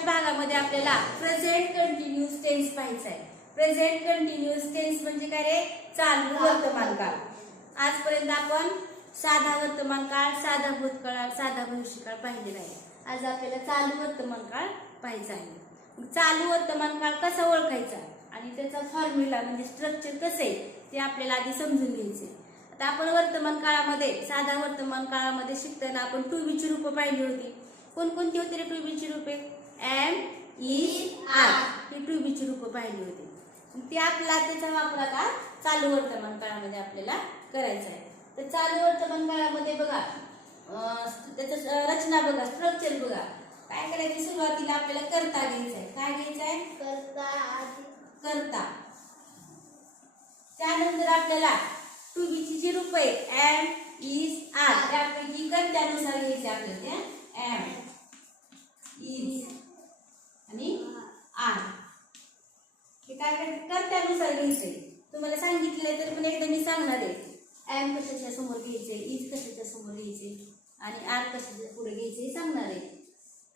आजच्या भागामध्ये आपल्याला प्रेझेंट कंटिन्यूस टेन्स पाहायचं आहे प्रेझेंट कंटिन्यूस टेन्स म्हणजे काय रे? चालू वर्तमान काळ आजपर्यंत आपण साधा वर्तमान काळ साधा भूतकाळ साधा भविष्यकाळ पाहिलेला आहे आज आपल्याला चालू वर्तमान काळ पाहायचा आहे. चालू वर्तमान काळ कसा ओळखायचा? आणि त्याचा फॉर्म्युला म्हणजे स्ट्रक्चर कसं आहे ते आपल्याला आधी समजून घ्यायचे आता आपण वर्तमान काळामध्ये साधा वर्तमान काळामध्ये शिकताना आपण टू बीची रूपं पाहिली होती. कोणकोणती होती रे टू बीची रूपे? एम इज आर ही टू बीची रूपं पाहिली होती. ती आपला त्याचा वापर आता चालू वर्तमान काळामध्ये आपल्याला करायचा आहे. तर चालू वर्तमान काळामध्ये बघा त्याचं रचना बघा स्ट्रक्चर बघा. काय करायचं? सुरुवातीला आपल्याला करता घ्यायचं आहे. काय घ्यायचं आहे? करता त्यानंतर आपल्याला टू बीची जी रूप आहे एम इज आर त्यापैकी कर्त्यानुसार घ्यायचे आपल्याला एम आर हे काय कर- कर्त्यानुसार घ्यायचे. तुम्हाला सांगितलंय तर पण एकदा मी सांगणार आहे. एम कशाच्या समोर घ्यायचे इज कशाच्या समोर घ्यायचे आणि आर कशाच्या पुढे घ्यायचे हे सांगणार आहे.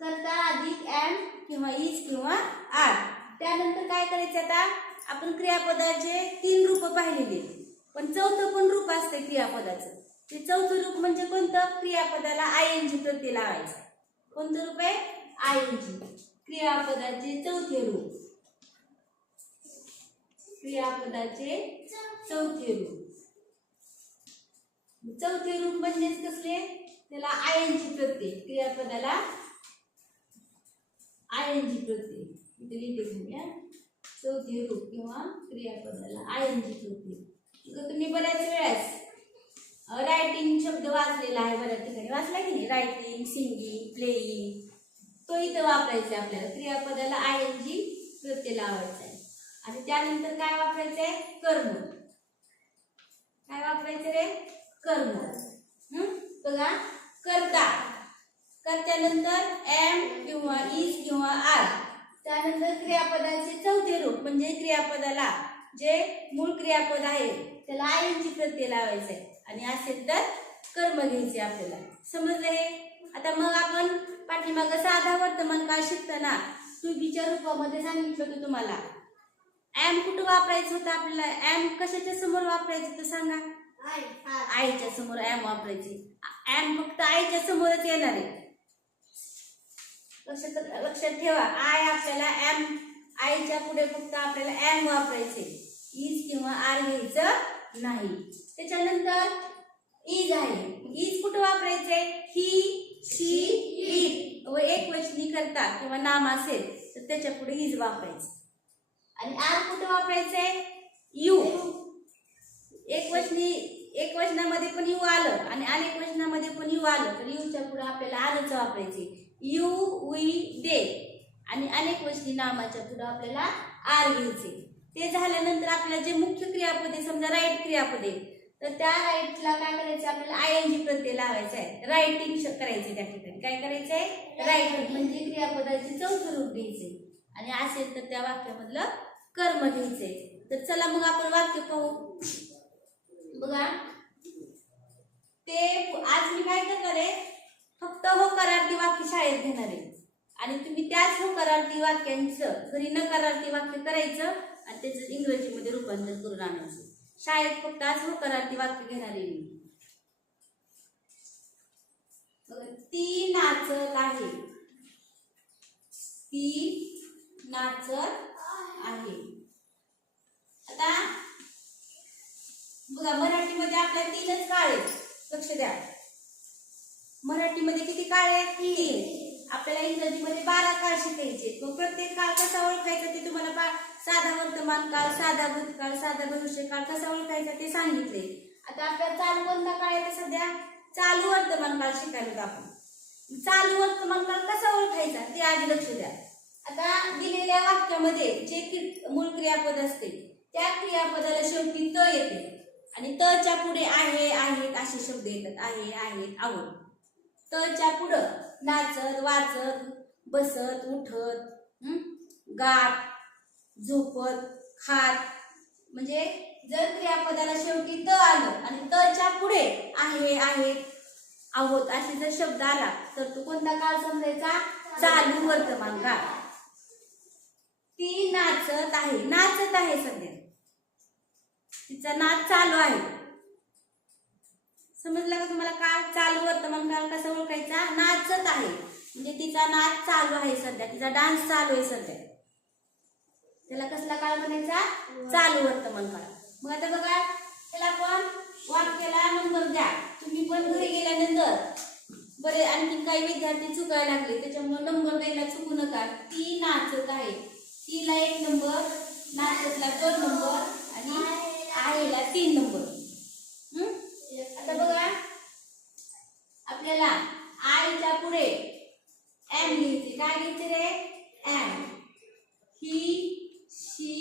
करता अधिक एम किंवा इज किंवा आर त्यानंतर काय करायचं आता? आपण क्रियापदाचे तीन रूप पाहिलेले. पण चौथं पण रूप असते क्रियापदाचं. ते चौथं रूप म्हणजे कोणतं? क्रियापदाला आय एन जी प्रत्यय लावायचं. कोणतं रूप आहे? आय एन जी क्रियापदाचे चौथे रूप. क्रियापदाचे चौथे रूप. चौथे रूप म्हणजेच कसले? त्याला आयनची प्रत्यय. क्रियापदाला आय प्रत्यय. इथे लिहिते घेऊया चौथे रूप किंवा क्रियापदाला आयनजी प्रत्यय. तुम्ही बऱ्याच वेळेस. रायटिंग शब्द वाचलेला आहे बऱ्याच ठिकाणी. वाचला की नाही? रायटिंग सिंगिंग प्लेईंग तो इथं वापरायचा आहे आपल्याला. क्रियापदाला आय एन जी प्रत्यय लावायचा आहे. आणि त्यानंतर काय वापरायचं आहे कर्म. काय वापरायचं रे? कर्म. हम्म बघा. करता. कर्त्यानंतर एम किंवा इज किंवा आर त्यानंतर क्रियापदाचे चौथे रूप म्हणजे क्रियापदाला जे मूळ क्रियापद आहे त्याला आय एन जी प्रत्यय लावायचं आहे आणि असेल तर कर्म घ्यायचे आपल्याला. समजलं हे? आता मग आपण पाठीमागं साधा वर्तमान काळ शिकताना तुबीच्या रूपामध्ये सांगितलं होतं तुम्हाला. एम कुठं वापरायचं होतं आपल्याला? एम कशाच्या समोर वापरायचं तर सांगा. आईच्या समोर एम वापरायची. एम फक्त आईच्या समोरच येणार आहे. लक्षात लक्षात ठेवा आय आपल्याला एम आईच्या पुढे फक्त आपल्याला एम वापरायचे. इज किंवा आर घ्यायचं नाही. त्याच्यानंतर इज आहे. इज कुठं वापरायचे? ही शी इट व एक वचनी करता किंवा नाम असेल तर त्याच्या पुढे इज वापरायचं. आणि आर कुठं वापरायचंय? यू. एक वचनी एक वचनामध्ये पण यू आलं आणि अनेक वचनामध्ये पण यू आलं तर यूच्या पुढे आपल्याला आरच वापरायचे. You we they. आणि अनेक वचनी नामाच्या पुढे आपल्याला आर घ्यायचे. ते झाल्यानंतर आपल्याला जे मुख्य क्रियापदे समजा राईट क्रियापदे तर त्या राईटला काय करायचं आपल्याला आय एन जी प्रत्यय लावायचा आहे. रायटिंग करायचे त्या ठिकाणी. काय करायचंय? रायटिंग म्हणजे क्रियापदाचे चौथं रूप घ्यायचे. आणि असेल तर त्या वाक्यामधलं कर्म घ्यायचंय तर चला मग आपण वाक्य पाहू. बघा. ते आज मी काय करणार आहे? फक्त होकारार्थी वाक्य शाळेत घेणार आहे. आणि तुम्ही त्याच होकारार्थी वाक्यांचं घरी नकारार्थी वाक्य करायचं आणि त्याचं इंग्रजीमध्ये रूपांतर करून आणायचं. शाळेत फक्त आज होकारार्थी वाक्य घेणार आहे मी. ती नाचत आहे. ती नाचत आहे. आता बघा मराठीमध्ये आपल्या तीनच काळे आहेत. लक्ष द्या. मराठीमध्ये किती काळे आहेत? तीन. आपल्याला इंग्रजीमध्ये बारा काळ शिकायचे मग प्रत्येक काळ कसा ओळखायचा ते तुम्हाला साधा वर्तमान काळ साधा भूतकाळ साधा भविष्यकाळ कसा ओळखायचा ते सांगितले. आता आपल्याला चालू कोणता काळ आहे सध्या? चालू वर्तमान काळ शिकायला आपण. चालू वर्तमान काळ कसा ओळखायचा ते आधी लक्ष द्या. आता दिलेल्या वाक्यामध्ये जे मूळ क्रियापद असते त्या क्रियापदाला शेवटी त येते. आणि तच्या पुढे आहे आहेत असे शब्द येतात. आहे आहेत आवड. तच्या पुढं नाचत वाचत बसत उठत गाठ झोपत खात. म्हणजे जर क्रियापदाला शेवटी त आलं आणि तच्या पुढे आहे आहे आहोत असे जर शब्द आला तर तो कोणता काळ समजायचा? चालू वर्तमान काळ. ती नाचत आहे नाचत आहे सध्या. तिचा नाच चालू आहे. समजलं का तुम्हाला काळ? चालू वर्तमान काळ कसा ओळखायचा? नाचत आहे. म्हणजे तिचा नाच चालू आहे सध्या. तिचा डान्स चालू आहे सध्या. त्याला कसला काळ म्हणायचा? चालू वर्तमान काळ. मग आता बघा त्याला पण वाक्याला नंबर द्या. तुम्ही पण घरी गेल्यानंतर बरे आणखी काही विद्यार्थी चुकायला लागले त्याच्यामुळे नंबर द्यायला चुकू नका. ती नाचत आहे. तीला एक नंबर नाचतला दोन नंबर आणि आहेला तीन नंबर हं? आता बघा आपल्याला आईच्या पुढे एम लिहायचे काय लिहायचे रे एम ही शी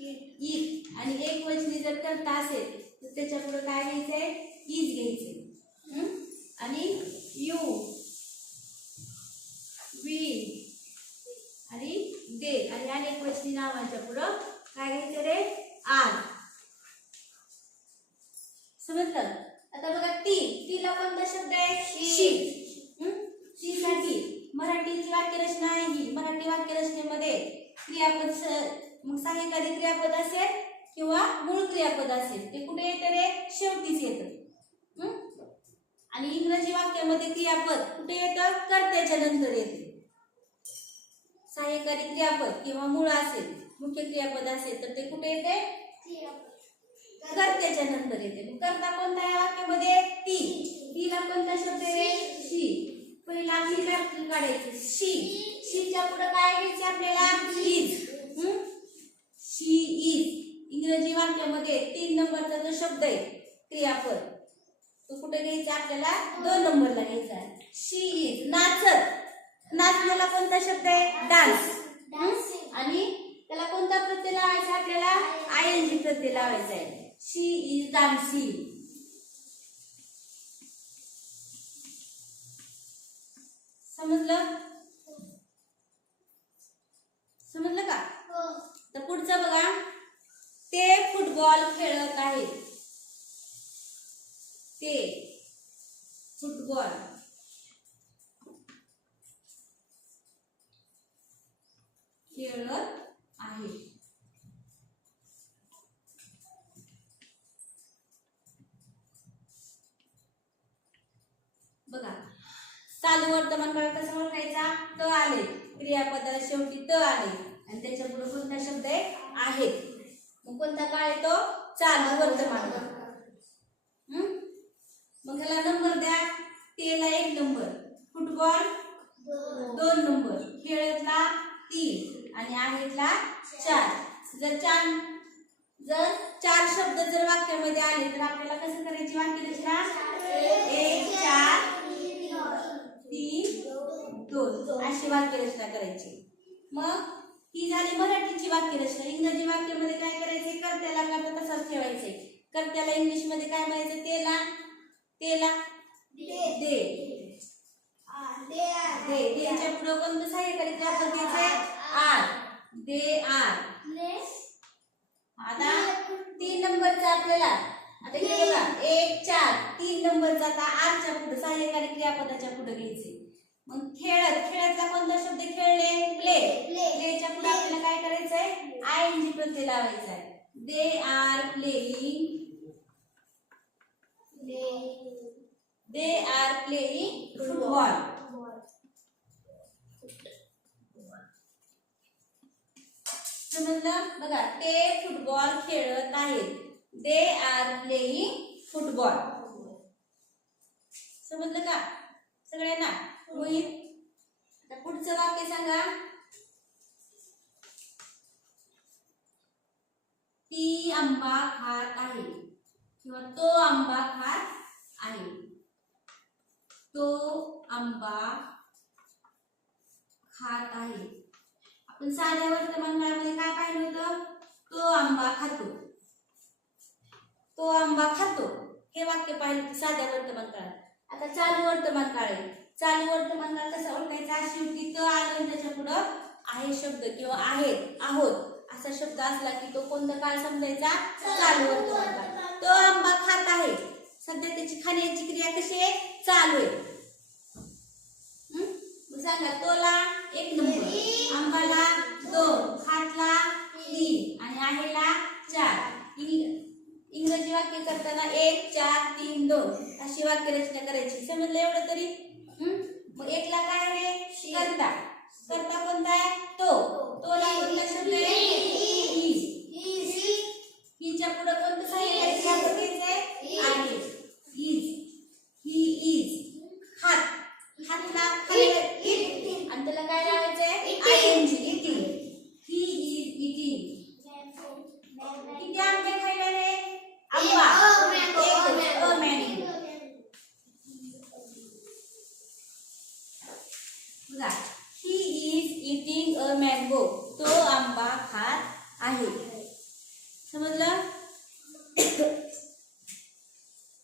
इट आणि एक वचनी जर करता असेल तर त्याच्या पुढे काय घ्यायचंय इज घ्यायचे हं? आणि यू वी आणि दे आणि अनेक वचनी नावांच्या पुढं काय घ्यायचं रे आर समजलं आता बघा ती तिला कोणता शब्द आहे शी हं? शी साठी मराठीची वाक्यरचना आहे ही मराठी वाक्यरचनेमध्ये क्रियापद स- मग सहाय्यकारी क्रियापद असेल किंवा मूळ क्रियापद असेल ते कुठे येतं रे? शेवटीच येतं? आणि इंग्रजी वाक्यामध्ये क्रियापद कुठे येतं? कर्त्याच्या नंतर येते. सहाय्यकारी क्रियापद किंवा मूळ असेल मुख्य क्रियापद असेल तर ते कुठे येते? कर्त्याच्या नंतर येते. कर्ता कोणता या वाक्यामध्ये? ती. तिला कोणता शब्द आहे? रे शी. पहिला आपली काढायची. शी. शीच्या पुढे काय घ्यायचे आपल्याला? शी इज इंग्रजी वाक्यामध्ये तीन नंबरचा जो शब्द आहे क्रियापद. तो कुठे घ्यायचा आपल्याला? दोन नंबरला घ्यायचा आहे. शी इज नाचत. नाचण्याला कोणता शब्द आहे? डान्स. आणि त्याला कोणता प्रत्यय लावायचा आपल्याला? आय एन जी प्रत्यय लावायचा आहे. शी इज डान्सिंग समजलं? समजलं का? तर पुढचं बघा. ते फुटबॉल खेळत आहेत. ते फुटबॉल खेळत आहे बघा. चालू वर्तमान काळ कसा ओळखायचा त आले. क्रियापदाला शेवटी त आले. आणि त्याच्या पुढे कोणता शब्द आहे? आहेत मग कोणता काळ येतो चालू वर्तमान. मग ह्याला नंबर द्या. तेला एक नंबर. फुटबॉल? दोन नंबर. खेळतला तीन. आणि आहेतला चार. जर चार जर चार शब्द जर वाक्यामध्ये आले तर आपल्याला कसं करायची वाक्य रचना? एक चार तीन दोन. अशी वाक्यरचना करायची. मग ही झाली मराठीची वाक्यरचना. इंग्रजी वाक्यामध्ये काय करायचे कर्त्याला करता तसाच ठेवायचे कर्त्याला इंग्लिशमध्ये काय म्हणायचं? तेला तेला दे. दे. देच्या पुढे कोणतं सहाय्यकारी क्रियापद घ्यायचंय? आर. They are. आता तीन नंबरचा आपल्याला. आता हे बघा. एक चार. तीन नंबरचा आता आरच्या पुढे सहाय्यकारी क्रियापदाच्या पुढे घ्यायचे मग खेळत खेळतला कोणता शब्द खेळले? प्ले प्लेच्या पुढे आपल्याला काय करायचंय? आय एन जी प्रत्यय लावायचा आहे they are playing they are playing football समजलं? बघा ते फुटबॉल खेळत आहेत. दे आर प्लेइंग फुटबॉल समजलं का? सगळ्यांना? होईल. आता पुढचं वाक्य सांगा. ती आंबा खात आहे किंवा तो आंबा खात आहे. तो आंबा खात आहे. आपण साध्या वर्तमान काळामध्ये काय पाहिलं होतं? तो आंबा खातो. तो आंबा खातो. हे वाक्य पाहिलं साध्या वर्तमान काळात आता चालू वर्तमान काळ आहे. चालू वर्तमान कसा ओळखायचा? शेवटी त आलं त्याच्या पुढं आहे शब्द किंवा आहेत आहोत असा शब्द असला की तो कोणता काळ समजायचा चालू वर्तमान तो आंबा खात आहे. सध्या त्याची खाण्याची क्रिया कशी आहे? चालू आहे. सांगा तोला एक नंबर. आंबाला दोन खातला तीन आणि आहेला चार. इंग- इंग्रजी वाक्य करताना एक चार तीन दोन अशी वाक्यरचना करायची. समजलं एवढं तरी? मग एकला काय आहे? करता. करता कोणता आहे? तो. तोला कोणता शब्द आहे इज हिच्या पुढे कोणतं साहित्य आहे? इज ही इज हात. हातला खाल्लं इट आणि त्याला काय लावायचंय I N G eating he is eating किती आंबे खायला रे आंबा एकच अ मॅनी बघा he is eating a mango तो आंबा खात आहे समजलं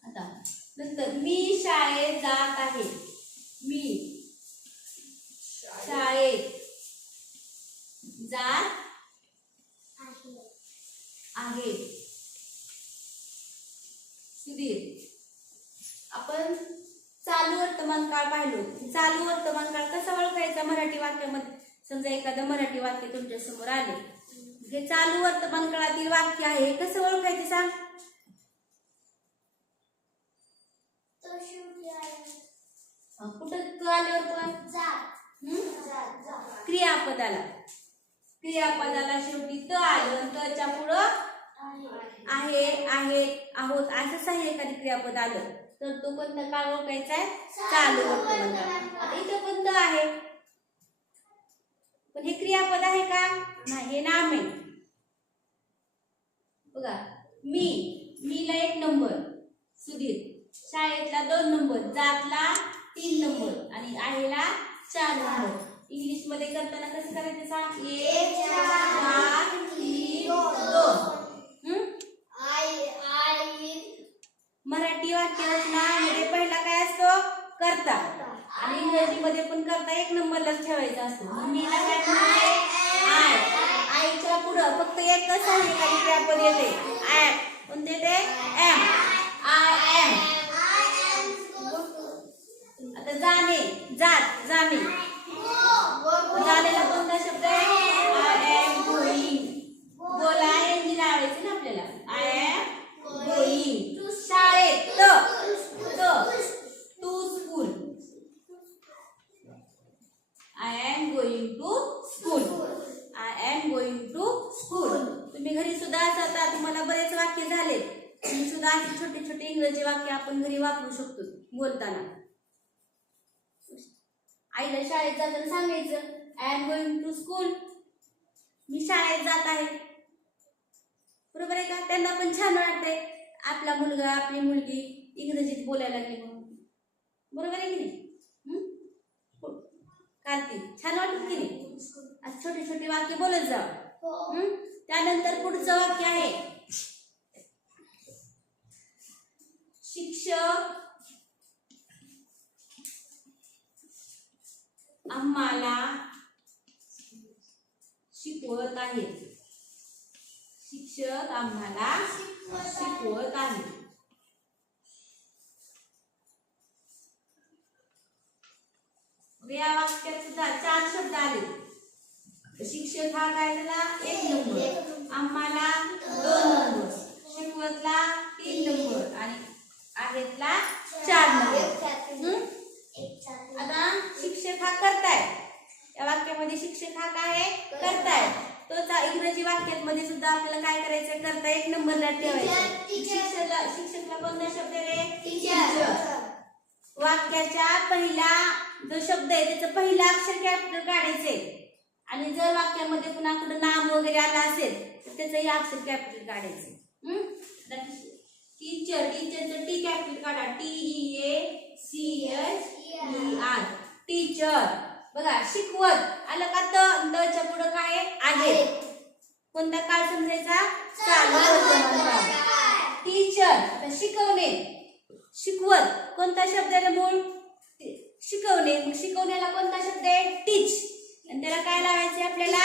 आता नंतर मी शाळेत जात आहे मी शाळेत जात आहे सुधीर आपण चालू वर्तमान काळ पाहिलो चालू वर्तमान काळ कसा ओळखायचा मराठी वाक्यामध्ये? समजा एखादं मराठी वाक्य तुमच्यासमोर आले. हे चालू वर्तमान काळातील वाक्य आहे हे कसं ओळखायचं सांग? कुठं क आल्यावर पण? क्रियापदाला. क्रियापदाला शेवटी त आलं तच्या पुढं आहे. आहेत. आहोत असं सहाय्यकारी क्रियापद आलं. तर तो कोणता काळ ओळखायचा आहे. चालू वर्तमान काळ आता इथं पण त आहे. पण हे क्रियापद आहे का? नाही हे नाम आहे. बघा मी मीला एक नंबर सुधीर. शाळेतला दोन नंबर जातला तीन नंबर आणि आहेला चार नंबर. इंग्लिशमध्ये करताना कसं करायचं सांग? एक चार तीन दोन हं? मराठी वाक्यरचना मध्ये पहिला काय असतो? करता. आणि इंग्रजी मध्ये पण करता एक नंबरलाच ठेवायचा असतो. मग मीला काय आय. आईच्या पुढं फक्त एकच आहे काही क्रियापद येते? आय. कोणते ते एम. I am. आता जाणे जात जाणे जाण्याला कोणता शब्द आहे? आय एम गोईंग बोला एनजी लावायचे ना आपल्याला. आय एम गोईंग शाळेत त त to school I am going to school I am going to school तुम्ही घरी सुद्धा असता तुम्हाला बरेच वाक्य झाले तुम्ही सुद्धा अशी छोटे छोटे इंग्रजी वाक्य आपण घरी वापरू शकतो बोलताना आईला शाळेत जाताना सांगायचं I am going to school मी शाळेत जात आहे. बरोबर आहे का? त्यांना पण छान वाटतंय. आपला मुलगा आपली मुलगी इंग्रजीत बोलायला लागली म्हणून. बरोबर आहे की नाही? हो. कार्तिक छान वाटत की नाही? आज छोटे छोटे वाक्य बोलत जा. हं? त्यानंतर पुढचं वाक्य आहे. शिक्षक आम्हाला शिकवत आहेत शिक्षक आम्हाला शिकवत आहेत या वाक्यात सुद्धा चार शब्द आले. शिक्षक हा काय झाला? एक नंबर. आम्हाला दोन नंबर. शिकवतला तीन नंबर आणि आहेतला चार नंबर. आता शिक्षक हा करताय. या वाक्यामध्ये शिक्षक हा काय करताय. तोच इंग्रजी वाक्यामध्ये सुद्धा आपल्याला काय करायचं करता एक नंबरला ठेवायचा शिक्षकला शिक्षकला कोणता शब्द आहे वाक्याच्या पहिला जो शब्द आहे त्याचं पहिला अक्षर कॅपिटल काढायचे आणि जर वाक्यामध्ये पुन्हा कुठं नाम वगैरे आलं असेल तर त्याचंही अक्षर कॅपिटल काढायचं टीचर टीचरचं टी कॅपिटल काढा. T E A C H E R teacher बघा शिकवत. आलं का त दच्या पुढं काय आहे? कोणता काळ समजायचा? चालू टीचर शिकवणे. शिकवत. कोणता शब्द आहे मूळ? शिकवणे. मग शिकवण्याला कोणता शब्द आहे? टीच आणि त्याला काय लावायचे आपल्याला?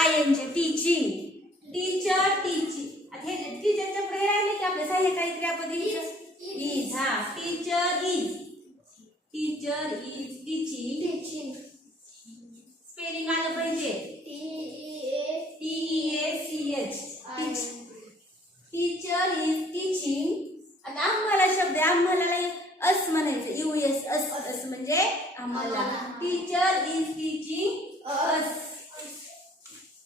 I N G teaching teacher teaching आता हे टीचरच्या पुढे राहिले की आपल्या सहाय्य काहीतरी आपण इज हा. Teacher is teacher is teaching spelling आलं पाहिजे. T A C H teacher is teaching आता आम्हाला शब्द आहे आम्हाला अस म्हणायचं. यू एस अस अस म्हणजे आम्हाला. टीचर इज टीचिंग अस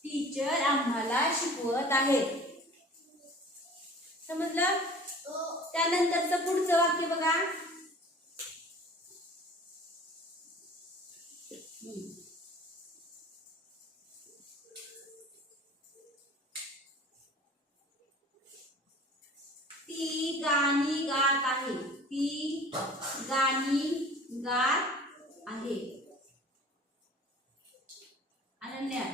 टीचर आम्हाला शिकवत आहेत समजलं? त्यानंतरचं पुढचं वाक्य बघा. ती गाणी गात आहे. ती गाणी गात आहे. अनन्या.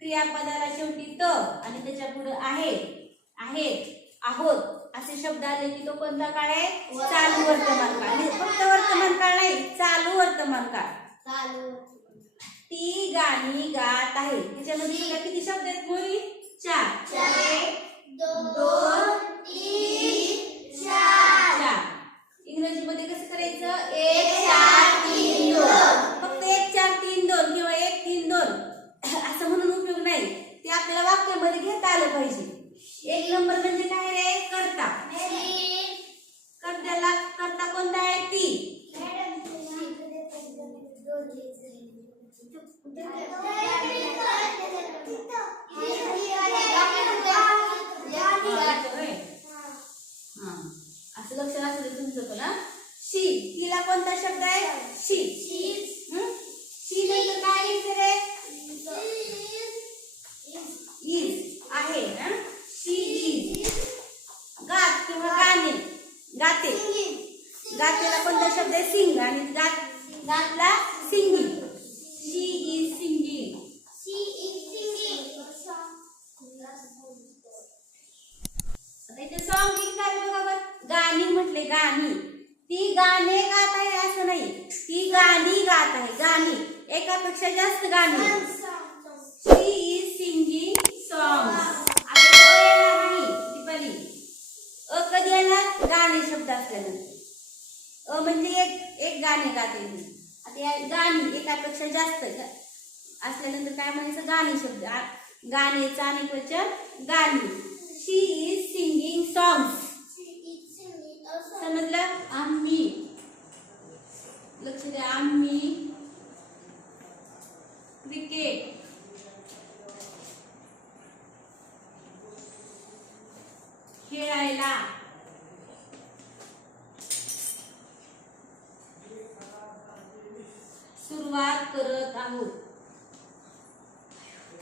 क्रियापदाला शेवटी त आणि त्याच्या पुढे आहे. आहेत. आहोत. असे शब्द आले की तो कोणता काळ आहे? चालू वर्तमान काळ. आणि फक्त वर्तमान काळ नाही चालू वर्तमान काळ. ती गाणी गात आहे. त्याच्यामध्ये किती शब्द आहेत मुली चार एक दोन चार इंग्रजीमध्ये कसं करायचं एक चार तीन दोन फक्त एक चार तीन दोन किंवा एक तीन दोन असं म्हणून उपयोग नाही ते आपल्याला वाक्यामध्ये घेता आलं पाहिजे एक नंबर म्हणजे काय रे करता करत्याला करता कोणता आहे ती होय. हा. असं लक्षात असू दे तुमचं पण हा. शी तिला कोणता शब्द आहे शी हं? शी नंतर काय यायचं रे इज आहे ना शी इज गात किंवा गाणे गाते गातेला कोणता शब्द आहे सिंग आणि गात गातला सिंगिंग शी इज सिंगिंग आता इथे सॉन्ग लिहिलं आहे बघा बरं. गाणी म्हटले गाणी ती गाणे गात आहे असं नाही ती गाणी गात आहे गाणी एकापेक्षा जास्त गाणी शी इज सिंगिंग सॉंग आता अ येणार नाही दीपाली अ कधी येणार गाणे शब्द असल्यानंतर अ म्हणजे एक एक गाणे गाते मी. आता या गाणी एकापेक्षा जास्त असल्यानंतर काय म्हणायचं? गाणी शब्द. गाणे गाण्याचं अनेक गाणी शी इज सिंगिंग सॉंग्स समजलं आम्ही. लक्ष द्या आम्ही. क्रिकेट खेळायला. सुरुवात करत आहोत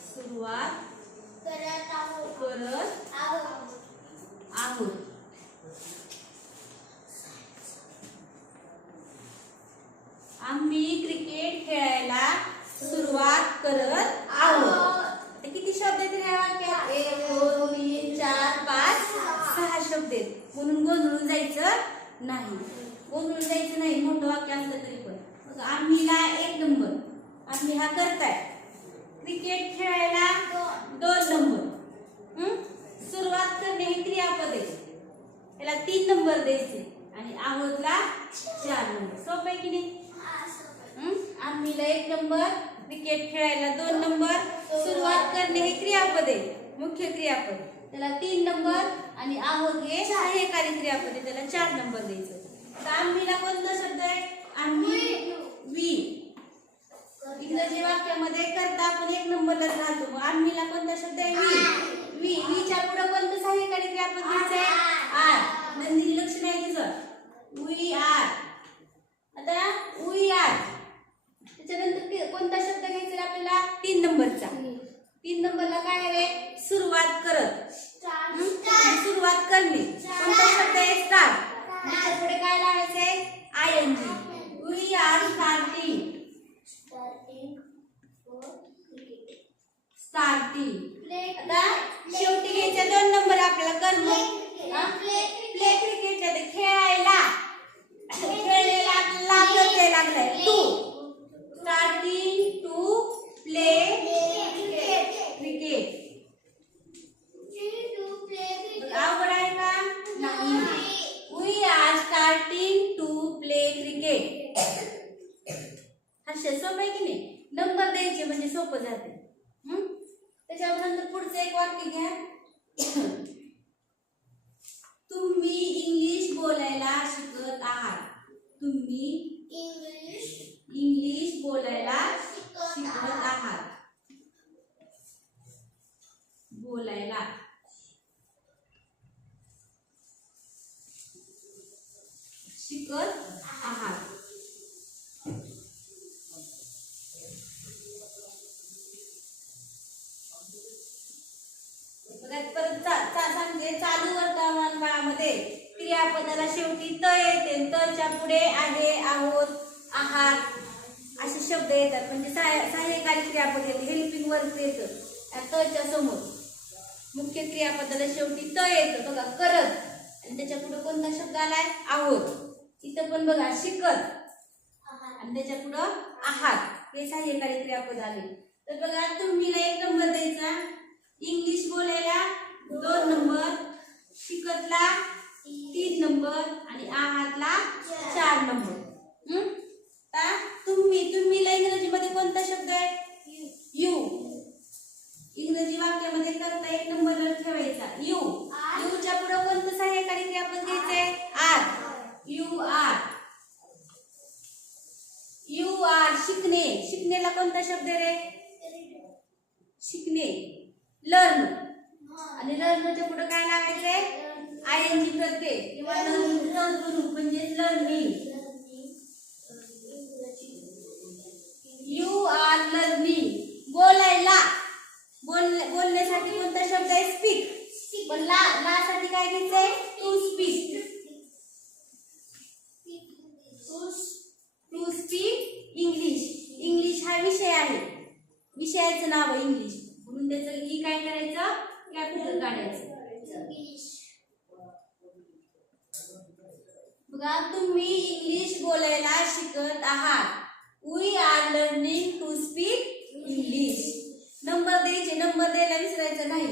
सुरुवात करत आहोत आम्ही क्रिकेट खेळायला सुरुवात करत आहोत ते किती शब्द आहेत ह्या वाक्यात एक दोन तीन चार पाच सहा शब्द आहेत म्हणून गोंधळून जायचं नाही गोंधळून जायचं नाही मोठं वाक्य असलं तरी पण मग आम्हीला एक नंबर आम्ही हा करताय क्रिकेट खेळायला दोन नंबर हं? सुरुवात करणे हे क्रियापद आहे त्याला तीन नंबर द्यायचे आणि आहोतला चार नंबर सोपं आहे की नाही हं? आम्हीला एक नंबर क्रिकेट खेळायला दोन नंबर सुरुवात करणे हे क्रियापद आहे मुख्य क्रियापद त्याला तीन नंबर आणि आहोत हे सहाय्यकारी क्रियापद आहे त्याला चार नंबर द्यायचं. तर आम्हीला कोणता शब्द आहे? आम्ही वी. इंग्रजी वाक्यामध्ये करता आपण एक नंबरलाच राहतो. मग आम्हीला कोणता शब्द आहे? वी. वी. वीच्या पुढे कोणतं सहाय्यकारी क्रियापद घ्यायचं आहे? आर. नंदिनी लक्ष नाही तुझं वी आर. आता वी आर. त्याच्यानंतर कोणता शब्द घ्यायचा आपल्याला? तीन नंबरचा. तीन नंबरला काय आहे? सुरुवात करत. सुरुवात करणे. कोणता शब्द आहे? स्टार्ट पुढे काय लावायचं आहे? I N G we are starting starting आता शेवटी घ्यायचे दोन नंबर आपल्याला कर्म प्ले क्रिकेटच्या ते खेळायला खेळलेला आपल्याला लागलं ते लागलंय to starting to play cricket अवघड आहे का नाही we are starting to play cricket अक्षर सोपं आहे की नाही नंबर द्यायचे म्हणजे सोपं जाते हं? त्याच्यानंतर पुढचं एक वाक्य घ्या तुम्ही इंग्लिश बोलायला शिकत आहात तुम्ही इंग्लिश इंग्लिश बोलायला शिकत आहात बोलायला शिकत आहात बघा, परत चा- चा- सांगते चालू वर्तमान काळामध्ये क्रियापदाला शेवटी त येते तच्या पुढे आहे आहोत आहात असे शब्द येतात म्हणजे सहाय्य- सहाय्यकारी क्रियापद येते हेल्पिंग वर्क येतं त्या तच्या समोर मुख्य क्रियापदाला शेवटी त येतं बघा करत आणि त्याच्या पुढे कोणता शब्द आलाय आहोत इथं पण बघा शिकत आणि त्याच्या पुढं आहात हे सहाय्यकारी क्रियापद आले तर बघा तुम्हीला एक नंबर द्यायचा. इंग्लिश बोलायला दोन नंबर शिकतला तीन नंबर आणि आहातला चार. नंबर? आता तुम्ही तुम्हीला इंग्रजीमध्ये कोणता शब्द आहे? यू. इंग्रजी वाक्यामध्ये करता एक नंबर ठेवायचा. यू. यूच्या पुढे कोणतं सहाय्यकारी क्रियापद घ्यायचंय? Are. You are. You are शिकणे. शिकण्याला कोणता शब्द आहे रे? शिकणे. लर्न आणि लर्नच्या म्हणजे पुढे काय लागायचं आय एन जी प्रत्यय. किंवा लर्न म्हणजे लर्निंग यू आर लर्निंग बोलायला. बोल बोलण्यासाठी कोणता शब्द आहे? स्पीक पण ला ला साठी काय घ्यायचंय? To speak to speak English English हा विषय आहे. विषयाचं नाव आहे इंग्लिश म्हणून त्याचं ई काय करायचं? कॅपिटल काढायचं. बघा तुम्ही इंग्लिश बोलायला शिकत आहात. We are learning to speak English number द्यायचे. नंबर द्यायला विसरायचं नाही.